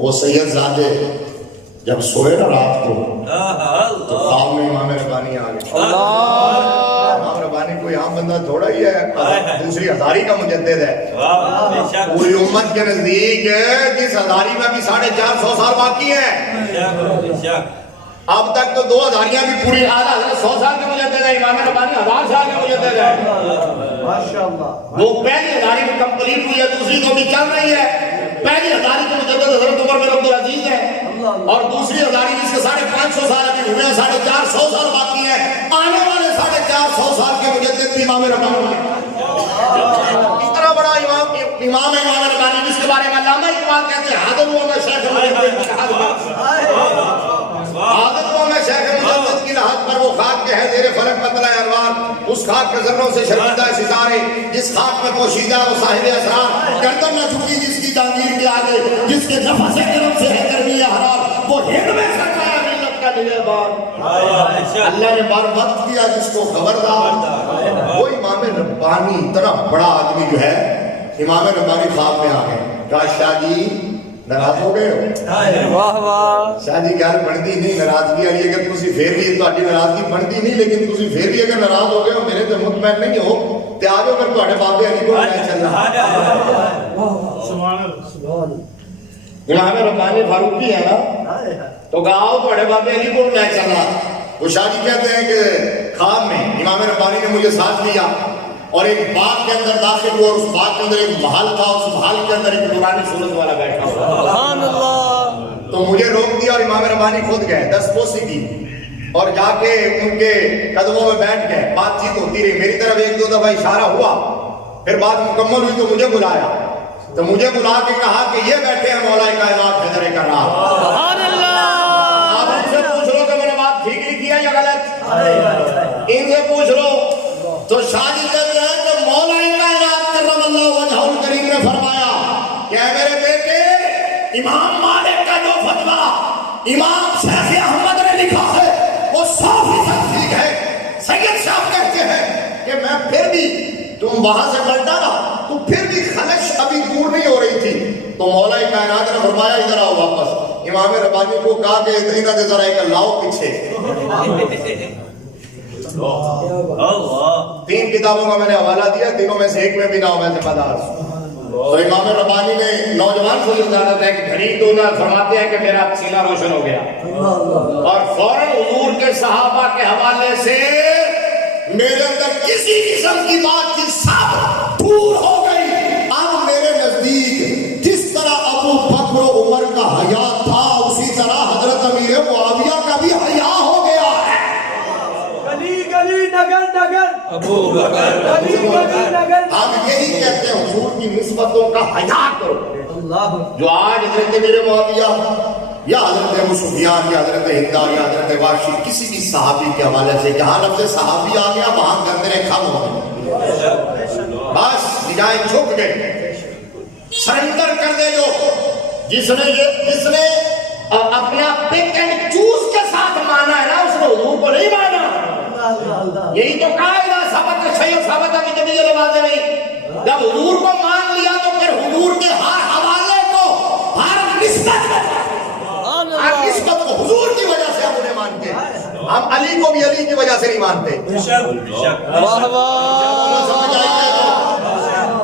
وہ سید زادے جب سوئے نا رات کو تو خواب میں امام ربانی آ گئے. امام ربانی کوئی عام بندہ تھوڑا ہی ہے، دوسری ہزاری کا مجدد ہے. پوری امت کے نزدیک جس ہزاری میں بھی 450 سال باقی ہیں، اب تک تو 2 ہزاریاں بھی پوری آدھا 100 سال کے مجدد ہے، امام ربانی 1000 سال کے مجدد ہے. وہ پہلی ہزاری میں کمپلیٹ ہوئی ہے، دوسری تو بھی چل رہی ہے. پہلی ہزاری کے مجدد حضرت عمر بن عبدالعزیز ہے، اور دوسری ہزاری جس کے 550 سال ابھی ہوئے ہیں، 450 سال باقی ہیں. آنے والے 450 سال کے مجدد بھی امام ربانی ہے. اتنا بڑا امام ربانی جس کے بارے میں علامہ اقبال کہتے ہیں حاضر ہوا میں شیخ مجدد کی لحاظ پر وہ خاک کے ہے زیر فلک بطلع انوار، اس خاک کے ذروں سے شرمندہ ستارے، جس خاک میں پوشیدہ وہ صاحب اسرار، گردن نہ جھکی جس کی جہانگیر کے آگے، جس کے نفس کرم سے ہے گرمی حرار، وہ ہند میں سرکایا ملت کا نگہبان. اللہ نے بار وقت کیا جس کو خبردار. وہ امام ربانی اتنا بڑا آدمی جو ہے، امام ربانی خواب میں آ گئے، کہا شاہ جی ناراض ہو گئے ہو؟ واہ واہ. شاہ جی گل بنتی نہیں ناراضگی والی، اگر تسی پھر بھی تہاڈی ناراضگی بنتی نہیں، لیکن تسی پھر بھی اگر ناراض ہو گئے ہو، میرے تے مطمئن نہیں ہو تے آ جاؤ پھر تہاڈے بابے علی کو میں چلنا. امام ربانی فاروقی ہے نا، تو کہا تہاڈے بابے علی کو میں چلنا. وہ شاہ جی کہتے ہیں کہ خواب میں امام ربانی نے مجھے ساتھ لیا اور ایک باغ کے اندر داخل ہوا، اور اس باغ کے اندر ایک محل تھا، اس محل کے اندر ایک نورانی صورت والا بیٹھا ہوا. سبحان اللہ. تو مجھے روک دیا اور امام ربانی خود گئے، 10 کوسی کی، اور جا کے ان کے قدموں میں بیٹھ گئے. بات چیت ہوتی رہی، میری طرف 1-2 دفعہ اشارہ ہوا، پھر بات مکمل ہوئی تو مجھے بلایا، تو مجھے بلا کے کہا کہ یہ بیٹھے ہیں مولا کائنات حیدر کرار. سبحان اللہ. آپ ان سے پوچھ لو کہ میں نے بات ٹھیک لکھی ہے یا غلط، ان سے پوچھ لو. تو شاہ جی کہتے ہیں کہ مولا کائنات کرم اللہ وجہہ الکریم نے فرمایا کہ اے میرے بیٹے، امام مالک کا جو فتویٰ امام شیخ احمد نے لکھا ہے وہ 100% ٹھیک ہے. سید صاحب کہتے ہیں کہ میں پھر بھی، تم وہاں سے پلٹا نا تو پھر بھی خلش ابھی دور نہیں ہو رہی تھی. تو مولا کائنات نے فرمایا ادھر آؤ واپس. امام ربانی کو کہا کہ ادھر ادھر ذرا ایک لاؤ پیچھے. 3 کتابوں کا میں نے حوالہ دیا، تینوں میں سے ایک میں بھی نہ ہو میں ذمہ دار. تو امام ربانی نے نوجوان سے یہ زیادت ہے کہ گھڑی تو نہ فرماتے ہیں کہ میرا سینہ روشن ہو گیا، اور فوراً حضور کے صحابہ کے حوالے سے میرے اندر کسی قسم کی بات کی سب دور ہو گئی. اب میرے نزدیک جس طرح ابو بکر و عمر کا حیا تھا، اسی طرح حضرت امیر معاویہ کا بھی حیا ہو گیا ہے. گلی گلی نگر نگر ابو بکر، گلی گلی نگر. ہم یہی کہتے ہیں حضور کی نسبتوں کا حیا کرو. اللہ. جو آج حضرت امیر معاویہ یا حضرت ابو سفیان یا حضرت ہند یا حضرت واشی کسی بھی صحابی کے حوالے سے جہاں لفظ صحابی آ گیا وہاں گندرے کم ہو گئے، بس نگاہیں جھک گئے. سرنڈر کر دے جو جس نے اپنا پک اینڈ چوز کے ساتھ مانا ہے نا، اس نے حضور کو نہیں مانا. یہی تو قاعدہ ثابت شیء ثابت ہے کہ یہ لوازے نہیں. جب حضور کو مان لیا تو پھر حضور کے ہر حوالے کو، ہر نسبت کو حضور کی وجہ سے ہم انہیں مانتے ہیں. ہم علی کو بھی علی کی وجہ سے نہیں مانتے. واہ واہ.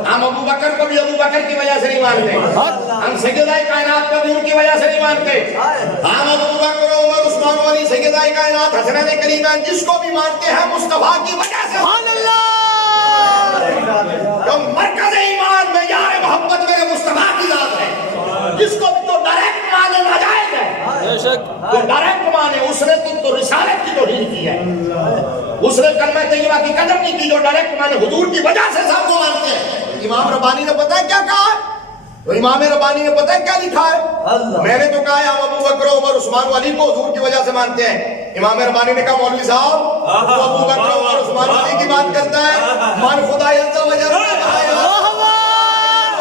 ہم ابو بکر کو بھی ابو بکر کی وجہ سے نہیں مانتے. ہم سیدہ کائنات کو بھی ان کی وجہ سے نہیں مانتے. ہم ابو بکر عمر عثمان علی سیدہ کائنات حسنین کریمین جس کو بھی مانتے ہیں مصطفیٰ کی وجہ سے. سبحان اللہ. جو مرکز ایمان میں یار محبت میرے مصطفیٰ کی ذات ہے، جس کو بھی تو ڈائریکٹ مانے ناجائز ہے. بے شک. تو ڈائریکٹ مانے، اس نے تو تو رسالت کی توہین کی ہے. اس نے کلمہ طیبہ کی قدر نہیں کی جو ڈائریکٹ میں نے حضور کی وجہ سے سب کو مانتے ہیں. امام ربانی نے پتہ ہے کیا کہا ہے؟ تو امام ربانی نے پتہ ہے کیا لکھا ہے؟ میں نے تو کہا ہے ہم ابو بکر عمر عثمان و علی کو حضور کی وجہ سے مانتے ہیں. امام ربانی نے کہا مولوی صاحب تو ابو بکر عمر عثمان و علی کی بات کرتا ہے. مان خدا عز و جل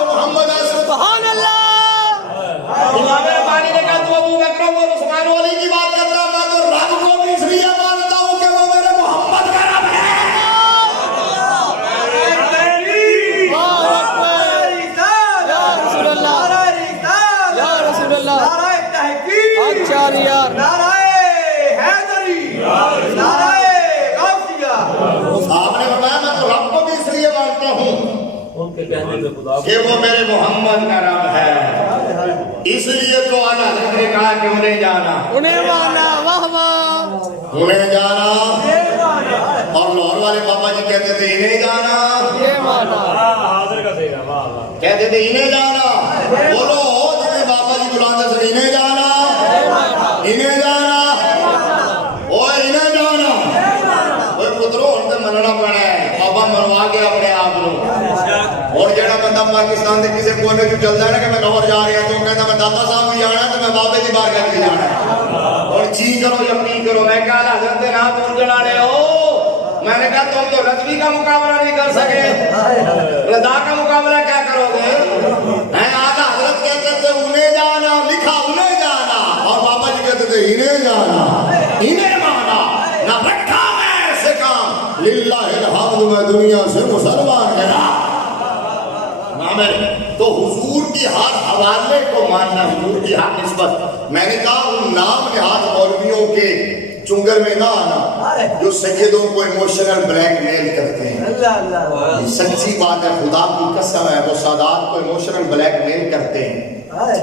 محمد سبحان اللہ. امام ربانی نے کہا تو ابو بکر عمر عثمان و علی کی بات کرتا ہے. میں تو رب کو بھی اس لیے مانتا ہوں کہ وہ میرے محمد کا رب ہے. آپ نے فرمایا میں تو رب کو بھی اس لیے مانتا ہوں کہ وہ میرے محمد کا رب ہے. اس لیے تو اعلیٰ حضرت نے کہا کہ انہیں جانا انہیں جانا. اور لاہور والے بابا جی کہتے تھے انہیں جانا کہتے تھے انہیں جانا. بولو جنہیں بابا جی بلاتے تھے انہیں جانا انہیں جانا اور انہیں جانا. وہ پترو ہن تے مننا پڑنا ہے. بابا منوا کے اپنے آپ کو. اور جڑا بندہ پاکستان دے کسے کونے چ چلدا ہے نا کہ میں لاہور جا رہا تو کہندا میں داتا صاحب بھی جانا تے میں بابے دی بارگاہ بھی جانا. اور جی کرو یقین کرو میں کہا حضرت نے نام پہنچنا والے ہو. میں نے کہا تم تو رضوی کا مقابلہ نہیں کر سکے رضا کا مقابلہ کیا کرو گے. اعلیٰ حضرت کہتے تھے انہیں جانا لکھا انہیں جانا اور بابا جی کہتے تھے انہیں جانا انہیں مانا نہ رکھا میں ایسے کام للہ الحمد میں دنیا سے مسلمان گیا. تو حضور کی ہر حوالے کو ماننا حضور کی ہر نسبت. میں نے کہا ان نام نہاد مولویوں کے چنگر میں نہ آنا جو سیدوں کو ایموشنل بلیک میل کرتے ہیں. یہ سچی بات ہے خدا کی قسم ہے. وہ سادات کو ایموشنل بلیک میل کرتے ہیں.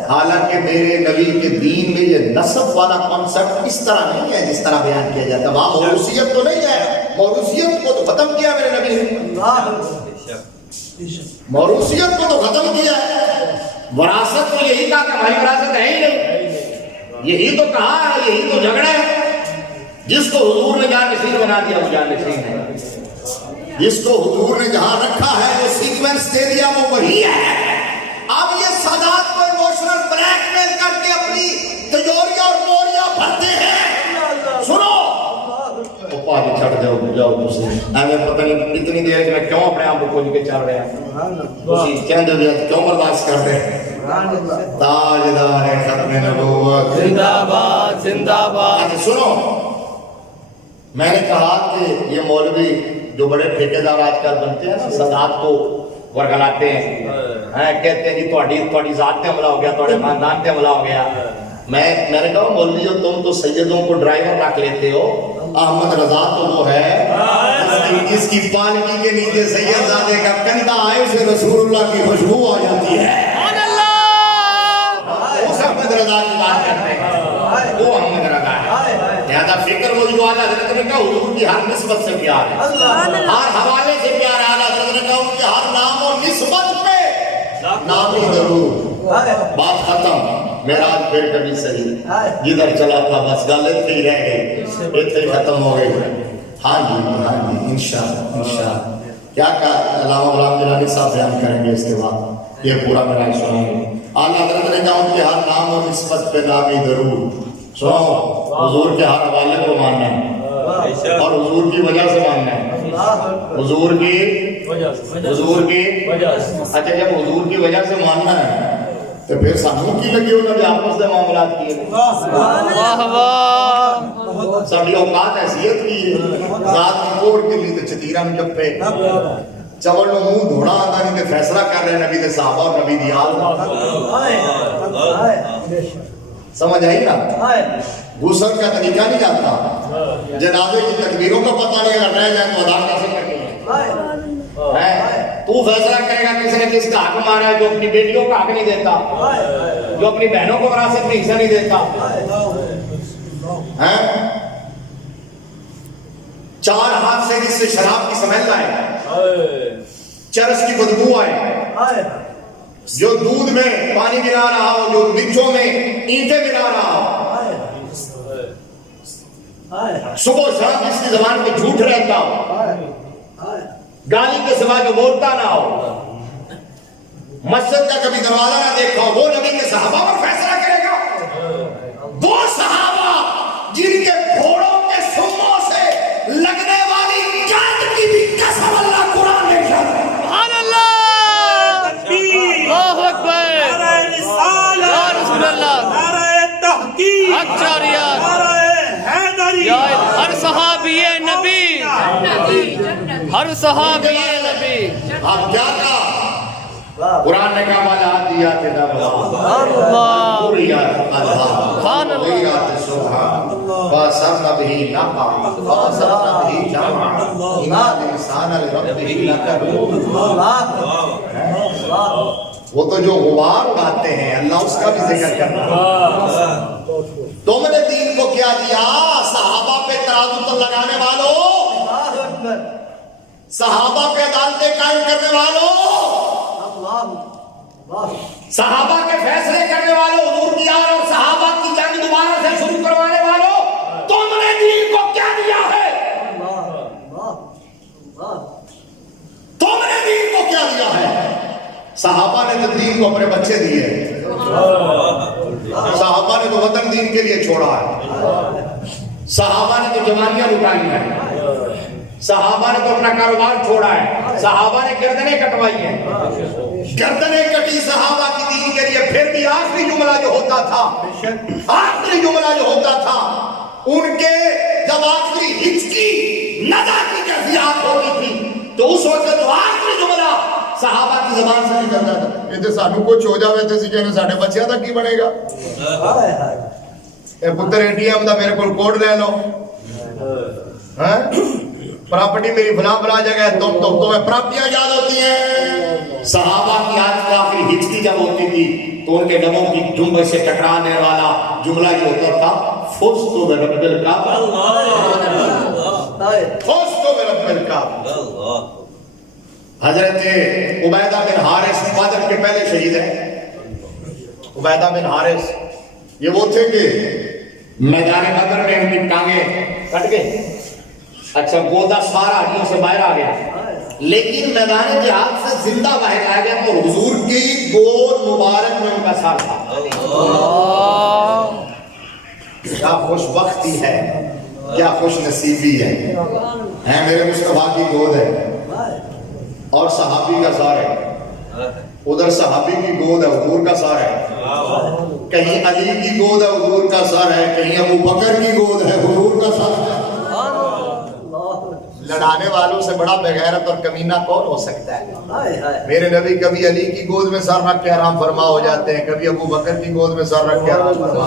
حالانکہ میرے نبی کے دین میں یہ نسب والا کانسیپٹ اس طرح نہیں ہے جس طرح بیان کیا جاتا ہے. وہاں موروثیت تو نہیں ہے. موروثیت کو تو ختم کیا میرے نبی نے. موروثیت کو تو ختم کیا ہے. وراثت تو یہی کہا کہ ہماری وراثت ہے ہی نہیں. یہی تو کہا ہے یہی تو جھگڑا ہے. جس کو حضور نے جان نشین بنا دیا وہ جان نشین ہے. جس کو حضور نے جہاں رکھا ہے وہ سیکوینس دے دیا وہ وہی ہے. اب یہ سادات کو ایموشنل بلیک میل کر کے اپنی تجوریاں اور موریاں بھرتے ہیں. سنو پاجی چھڑ جاؤ جاؤ تسی ایویں پتہ نہیں اتنی دیر میں کیوں اپنے آپ کو کھول کے چل رہے ہیں. تسی کہندے ہو کیوں برداشت کر رہے ہیں. تاجدار ختم نبوت زندہ باد زندہ باد. سنو میں نے کہا کہ یہ مولوی جو بڑے ٹھیکیدار آج کل بنتے ہیں سادات کو ورگلاتے ہیں کہتے ہیں جی تھوڑی ذات پہ حملہ ہو گیا تھوڑے خاندان پہ حملہ ہو گیا. میں نے کہا مولوی تم تو سیدوں کو ڈرائیور رکھ لیتے ہو. احمد رضا تو وہ ہے اس کی پالکی کے نیچے سید زادے کا کندھا آئے اسے رسول اللہ کی خوشبو آ جاتی ہے. اس احمد رضا کی بات کرتے ہیں وہ احمد رضا ہے. لہذا فکر وہ جو اعلیٰ حضرت نے کہا حضور کی ہر نسبت سے پیار ہے ہر حوالے سے پیار ہے. اعلیٰ حضرت نے کہا ان کے ہر نام و نسبت پہ نامی ضرور. بات ختم. میرا آج پھر کبھی صحیح جدھر چلا تھا بس گل اتنے ہی رہ گئی اتنے ہی ختم ہو گئی. ہاں جی انشاءاللہ. کیا کہا علامہ غلام جیلانی صاحب بیان کریں گے اس کے بعد یہ پورا میرا سنیں گے. اعلیٰ حضرت نے کہا ان کے ہر نام و نسبت پہ نامی ضرور. سنو حضور کے ہر حوالے کو ماننا ہے اور حضور کی وجہ سے ماننا ہے. حضور کی اچھا جب حضور کی وجہ سے ماننا ہے تو پھر سانوں کی لگی ہونا جو آپس دے معاملات کیے ساری اوقات حیثیت کی ذات کی کوڑ کے لیے تو چتیرہ میں جب پہ چول نو منہ دھوڑا آتا نہیں کہ فیصلہ کر رہے نبی دے صحابہ اور نبی دی آل. سمجھ آئی نا. غسل کا طریقہ نہیں جاتا. جنازے کی تکبیروں کا پتہ نہیں اگر رہ جائے تو ادا کیسے کریں گے. تو فیصلہ کرے گا کس نے کس کا حق مارا ہے جو اپنی بیٹیوں کا حق نہیں دیتا جو اپنی بہنوں کو وراثت میں حصہ نہیں دیتا. 4 ہاتھ سے جس سے شراب کی سمیل آئے چرس کی بدبو آئے جو دودھ میں پانی گرا رہا ہو جو نچوں میں اینٹیں گرا رہا ہو صبح شام جس کی زبان پہ جھوٹ رہتا ہو، گالی کے سوا جو بولتا نہ ہو، مسجد کا کبھی دروازہ نہ دیکھا ہو، وہ نبی کے صحابہ پر فیصلہ کرے گا؟ وہ صحابہ جن کے گھوڑوں کے سموں سے لگنے والی قید کی بھی قسم اللہ قرآن نے کیا ہے۔ سبحان اللہ، اللہ اکبر، یا رسول اللہ، حق جاریات، ہر صحابی نبی، ہر صحابی نبی۔ آپ کیا کہا؟ قرآن نے کہا والا دیا تھے اللہ، پوریات سبحان اللہ، غیرات سبحان فاسرنا به نقع فاسرنا به جمع ان الانسان لربه لکنود۔ وہ تو جو غبار اڑاتے ہیں اللہ اس کا بھی ذکر کرنا ہے۔ تم نے دین کو کیا دیا؟ صحابہ پہ ترازو لگانے والوں، صحابہ پہ عدالتیں قائم کرنے والوں، صحابہ کے فیصلے کرنے والوں، حضور کی یاد اور صحابہ کی جنگ دوبارہ سے شروع کروانے والوں، تم نے دین کو کیا دیا ہے؟ تم نے دین کو کیا دیا ہے؟ صحابہ نے تو دین کو اپنے بچے دیے، صحابہ نے تو وطن دین کے لیے چھوڑا ہے، صحابہ نے تو جوانیاں لٹائی ہیں، صحابہ نے تو اپنا کاروبار چھوڑا ہے، صحابہ نے گردنیں کٹوائی ہیں، گردنیں کٹی صحابہ کی دین کے لیے۔ پھر بھی آخری جملہ جو ہوتا تھا، آخری جملہ جو ہوتا تھا ان کے، جب آخری ہچکی ندا کی کیفیات ہوتی تھی تو اس وقت جو آخری جملہ صحابہ کی زبان سے نکلتا تھا، یہ تو سانو کچھ ہو جاوے تے سی کہنے ساڈے بچیاں دا کی بنے گا؟ اے پتر اے ٹی ایم دا میرے کول کوڈ لے لو، پراپرٹی میری فلاں فلاں جگہ ہے، تمہیں پراپرٹیاں یاد ہوتی ہیں۔ صحابہ کی آج کا آخری ہچکی جب ہوتی تھی تو ان کے لبوں کی جمبے سے ٹکرانے والا جملہ یہ ہوتا تھا، فزت برب الکعبہ، فزت برب الکعبہ۔ حضرت عبیدہ بن حارث بدر کے پہلے شہید ہیں۔ عبیدہ بن حارث یہ وہ تھے کہ میدان بدر میں ان کی ٹانگیں کٹ گئے، اچھا گودا سارا ہڈیوں سے باہر آ گیا، لیکن میدان جہاد سے زندہ باہر آ گیا تو حضور کی گود مبارک میں ان کا سار تھا۔ کیا خوش بختی ہے، کیا خوش نصیبی ہے، میرے مصطفیٰ کی گود ہے اور صحابی کا سار ہے، ادھر صحابی کی گود ہے، حضور کا سار ہے، کہیں علی کی گود ہے، حضور کا سار ہے، کہیں ابو بکر کی گود ہے، حضور کا سار ہے۔ لڑانے والوں سے بڑا بغیرت اور کمینہ کون ہو سکتا ہے؟ میرے نبی کبھی علی کی گود میں سر رکھ کے آرام فرما ہو جاتے ہیں، کبھی ابو بکر کی گود میں سر رکھ کے آرام فرما۔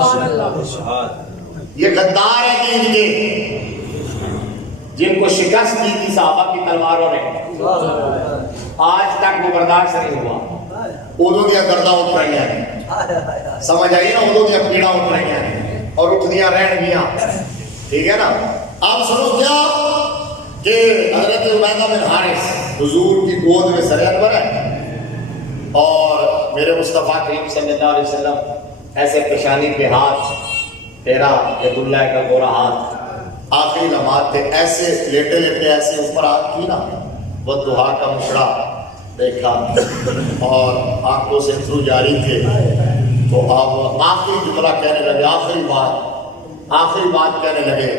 یہ غدار ہے دین کے، جن کو شکست دی تھی صحابہ کی تلواروں نے، آج تک وہ برداشت نہیں ہوا۔ اودوں دیا گردہ اٹھ رہی ہیں، سمجھ آئی نا، اودوں دیا پیڑا اٹھ رہی ہیں اور اٹھ دیا رہن گیا، ٹھیک ہے نا۔ آپ سنو کیا کہ حضرت عبیدہ بن حارث حضور کی گود میں سر انور ہے اور میرے مصطفیٰ کریم صلی اللہ علیہ وسلم ایسے پیشانی پہ ہاتھ تیرا ید اللہ کا گورا ہاتھ، آخری لمحات تھے، ایسے لیٹے لیٹے ایسے اوپر آنکھ کی نا، وہ دعا کا مشڑا دیکھا اور آنکھوں سے تھرو جاری تھے، تو آپ آخری جملہ کہنے لگے، آخری بات کہنے لگے،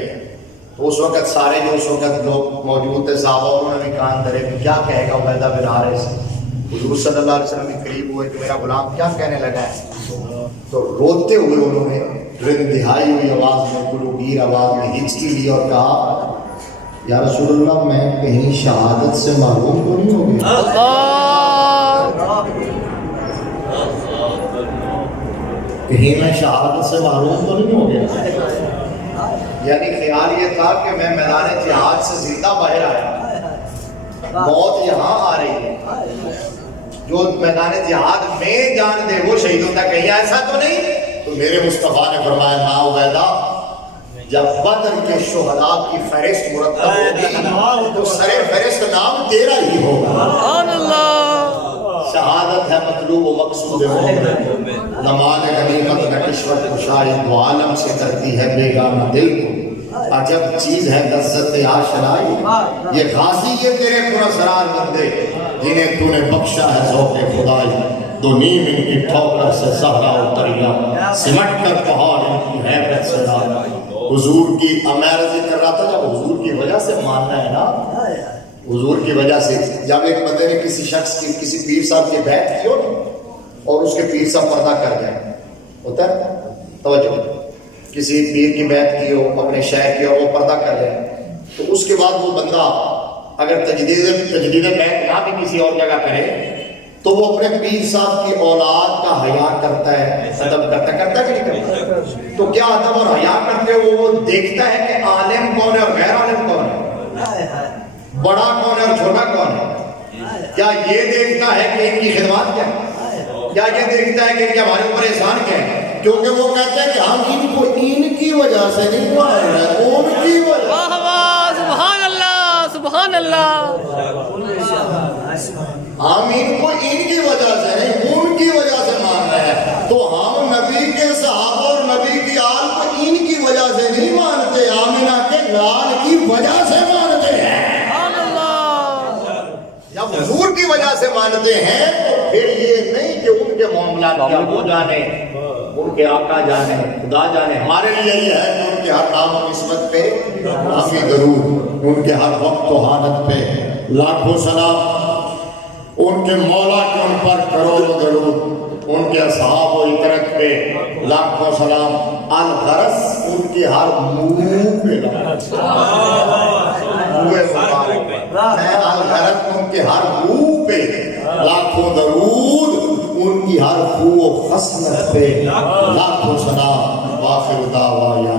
تو اس وقت سارے جو اس وقت لوگ موجود تھے صحابہ، انہوں نے بھی کان دھرے کہ کیا کہے گا عبیدہ بن حارث۔ حضور صلی اللہ علیہ وسلم کے قریب ہوئے کہ میرا غلام کیا کہنے لگا ہے، تو روتے ہوئے انہوں نے انتہائی ہوئی آواز میں، گلوگیر آواز میں ہچکی لی اور کہا، یا رسول اللہ میں کہیں شہادت سے محروم تو نہیں ہو گیا؟ کہیں میں شہادت سے محروم تو نہیں ہو گیا؟ یعنی خیال یہ تھا کہ میں میدان جہاد سے زندہ باہر آیا، موت یہاں آ رہی ہے، جو میدان جہاد میں جان دے وہ شہید ہوتا، کہیں ایسا تو نہیں؟ تو میرے مصطفیٰ نے فرمایا، نا عبیدہ، جب بدر کے شہداء کی فہرست مرتب ہوگی تو سر فہرست نام تیرا ہی ہوگا۔ سبحان اللہ، شہادت ہے مطلوب و مقصود مومن، نمال غنیمت نہ کشور کشائی، دو عالم سے کرتی ہے بیگانہ دل کو عجب چیز ہے لذت آشنائی، یہ غازی یہ تیرے پراسرار بندے جنہیں تو نے بخشا ہے ذوق خدائی، دو نیم ان کی ٹھوکر سے صحرا اتریا، سمٹ کر پہاڑ ان کی حیبت سے ڈالا۔ حضور کی میں ذکر کر رہا تھا جب حضور کی وجہ سے ماننا ہے نا، حضور کی وجہ سے جب ایک بندے نے کسی شخص کی کسی پیر صاحب کی بیعت کی ہو اور اس کے پیر صاحب پردہ کر جائیں، ہوتا ہے توجہ، کسی پیر کی بیعت کی ہو اپنے شیخ کی اور وہ پردہ کر جائے تو اس کے بعد وہ بندہ اگر تجدید بیعت نہ بھی کسی اور جگہ کرے تو وہ اپنے پیر صاحب کی اولاد کا حیا کرتا ہے، ادب کرتا ہے کہ نہیں کرتا؟ تو کیا ادب اور حیا کرتے ہو وہ دیکھتا ہے کہ عالم کون ہے اور غیر عالم کون ہے، بڑا کون ہے اور چھوٹا کون ہے؟ کیا یہ دیکھتا ہے کہ ان کی خدمات کیا ہے؟ کیا یہ دیکھتا ہے کہ ان کے ہمارے اوپر احسان کیا ہے؟ کیونکہ وہ کہتے ہیں کہ ہم ان کو ان کی وجہ سے نہیں مان رہے، ان کی وجہ۔ واہ واہ، سبحان اللہ سبحان اللہ۔ ہم ان کو ان کی وجہ سے نہیں ان کی وجہ سے مان رہے ہیں، تو ہم نبی کے صحابہ اور نبی کی آل کو ان کی وجہ سے نہیں مانتے، آمنہ کے لال کی وجہ سے مانتے ہیں۔ جب حضور کی وجہ سے مانتے ہیں تو پھر یہ نہیں کہ ان کے معاملات کیا وہ جانے، ان کے آقا جانے، خدا جانے، ہمارے لیے یہ ہے کہ ان کے ہر نام و نسبت پہ کافی درود، ان کے ہر وقت و حالت پہ لاکھوں سلام، ان کے مولا کے ان پر کروڑوں درود، ان کے اصحاب و اطرت پہ لاکھوں سلام، الغرض ان کے ہر منہ پہ الغرض ان کے ہر منہ پہ لاکھوں درود، ان کی ہر خو و خصلت پہ لاکھوں سلام، وآخر دعوانا